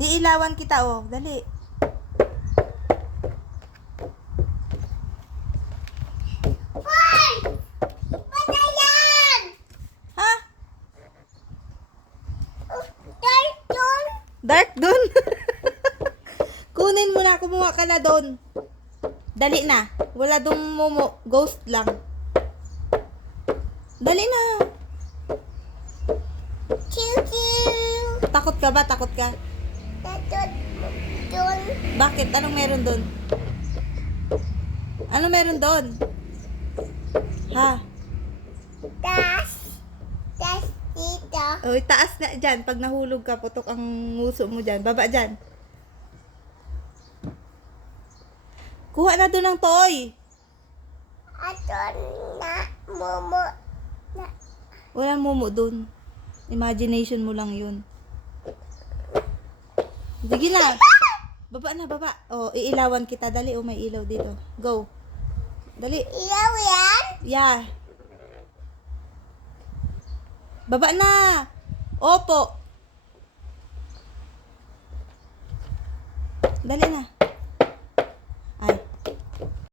Iilawan kita, oh. Dali. Hoy! Bata yan! Ha? Dark yun! Dark dun. Kunin mo na. Kumuha ka na dun. Dali na. Wala dong momo. Ghost lang. Dali na. Chiu-chiu! Takot ka ba? Takot ka? Tatot dun. Bakit? Anong meron dun? Ano meron dun? Ha? Tas dito. Oy, taas na dyan. Pag nahulog ka, putok ang nguso mo dyan. Baba dyan. Kuha na dun ng toy. Aton na momo. Na. Walang mumu dun. Imagination mo lang yun. Sige na. Baba na, baba. Oh, iilawan kita. Dali, oh, may ilaw dito. Go. Dali. Ilaw yan? Yeah. Baba na. Opo. Dali na.